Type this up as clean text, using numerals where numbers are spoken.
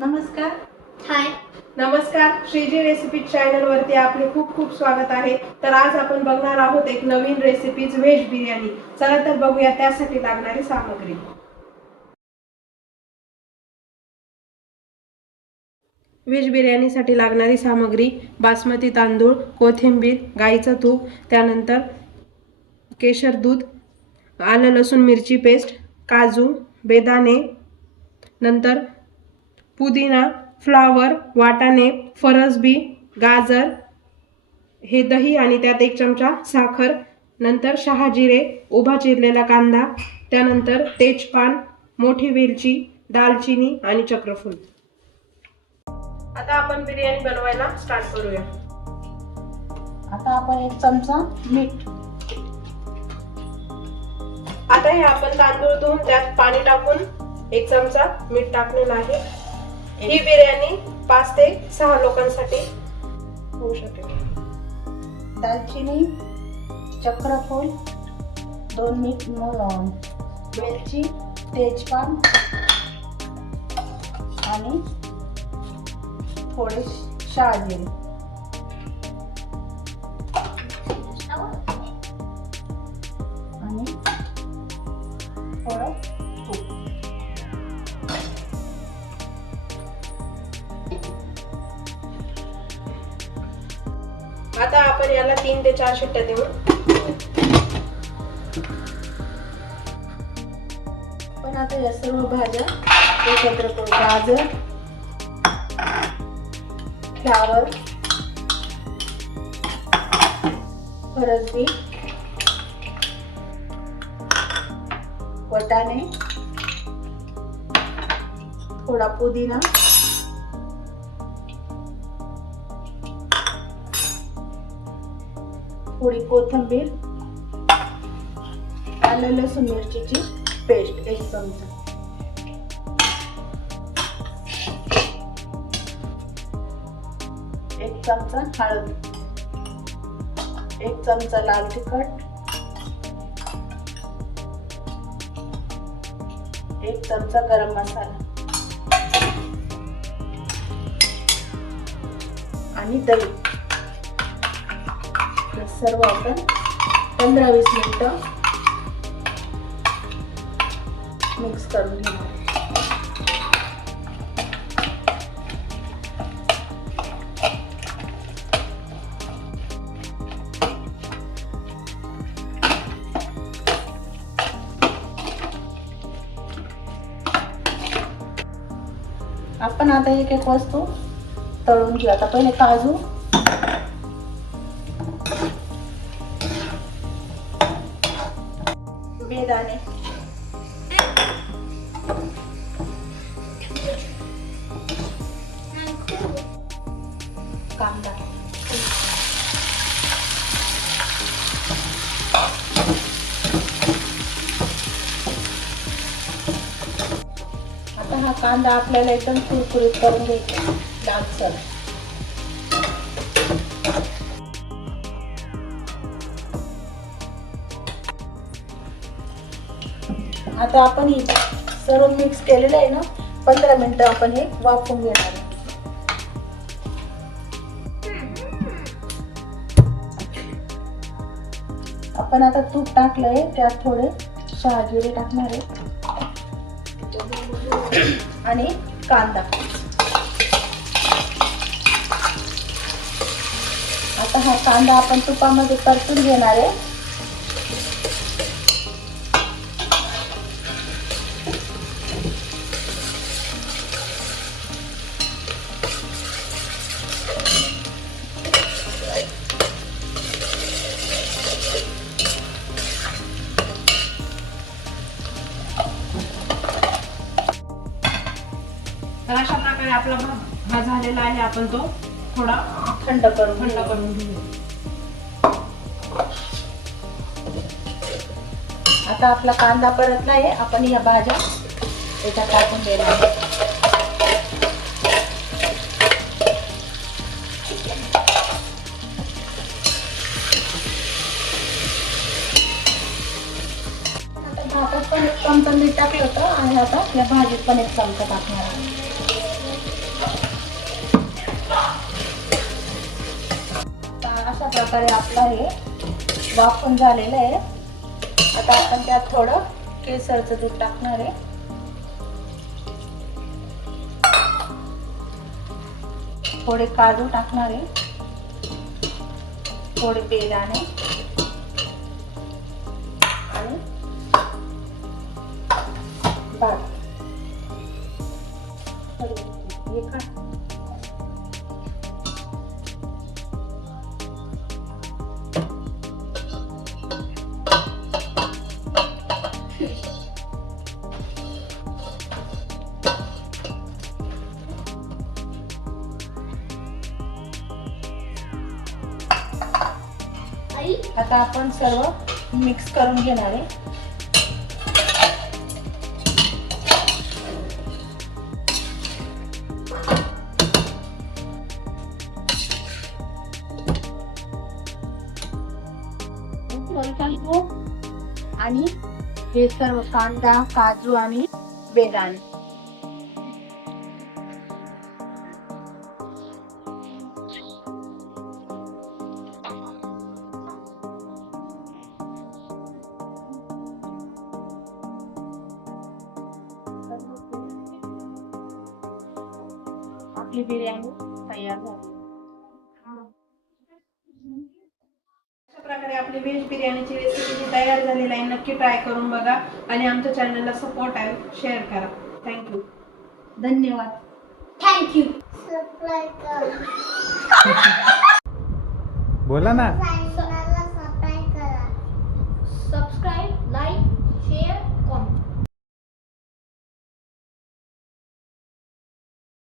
नमस्कार. हाय. नमस्कार. Shriji recipe channel वरती आपले खूप खूप स्वागत आहे. तर आज आपण बघणार आहोत एक नवीन रेसिपीज व्हेज बिर्याणी. चला तर बघूया त्यासाठी लागणारी सामग्री. व्हेज बिर्याणीसाठी लागणारी सामग्री: बासमती तांदूळ, कोथिंबीर, गाईचं तूप, त्यानंतर केशर दूध, आलं लसूण मिरची पेस्ट, काजू, बेदाणे, नंतर पुदिना, फ्लावर, वाटाणे, फरसबी, गाजर, हे दही आणि त्यात 1 चमचा साखर, नंतर शहाजिरे, उभा चिरलेला कांदा, त्यानंतर तेजपान, मोठी वेलची, दालचिनी आणि चक्रफूल. आता आपण बिर्याणी बनवायला स्टार्ट करूया. आता आपण 1 चमचा मीठ. आता हे आपण तांदूळ धुवून त्यात पाणी टाकून 1 चमचा मीठ टाकलेलं आहे. ही बिर्याणी 5 ते 6 लोकांसाठी होऊ शकेल. दालचिनी, चक्रफूल, 2 वेलची, तेजपान आणि थोडे शहाजिरे. आणि थोडं तूप. आता आपण याला 3 ते 4 शिट्ट्या देऊ. पण आता या सर्व भाज्या एकत्र करू. गाजर, फ्लावर, फरसबी, वाटाणे, थोडा पुदिना, थोडी कोथिंबीर, आलं लसूण मिरचीची पेस्ट 1 चमचा, एक चमचा हळद, 1 चमचा लाल तिखट, 1 चमचा गरम मसाला आणि दही. हे सर्व आपण 15-20 मिनिटं मिक्स करून घेऊ. आपण आता एक वस्तू तळून घेऊ. आता पहिले काजू, बेदाणे, कांदा, आता हा कांदा आपल्याला एकदम कुरकुरीत करून घ्यायचा, लालसर. आता आपण हे सर्व मिक्स केलेलं आहे ना, 15 मिनिटं आपण हे वाफवून घेणार आहे. आपण आता तूप टाकलंय, त्यात थोडे शहाजिरे टाकणार आहे आणि कांदा. आता हा कांदा आपण तुपामध्ये परतून घेणार आहे. तर अशा प्रकारे आपला भात झालेला आहे. आपण तो थोडा थंड करून घेऊ. आता आपला कांदा परतला आहे. आपण या भाज्या याच्यात टाकून देणार आहे. भातात पण 1 चमचा मीठ टाकलं होतं आणि आता या भाजीत पण 1 चमचा टाकणार आहे. अशा प्रकारे आपलं हे वाफून झालेलं आहे. आता आपण त्यात थोडं केसरचं दूध टाकणार आहे. थोडे काजू टाकणार आहे, थोडे बेदाणे आणि हे का आता आपण सर्व मिक्स करून घेणार आहे. आणि हे सर्व कांदा, काजू आणि बेदाणे आपली बिर्याणी तयार झाली. अशा प्रकारे आपली व्हेज बिर्याणीची रेसिपी तयार झालेली आहे. नक्की ट्राय करून बघा आणि आमच्या चॅनलला सपोर्ट आहे, शेअर करा. थँक्यू. धन्यवाद. थँक्यू. सबस्क्राईब करा. बोला ना.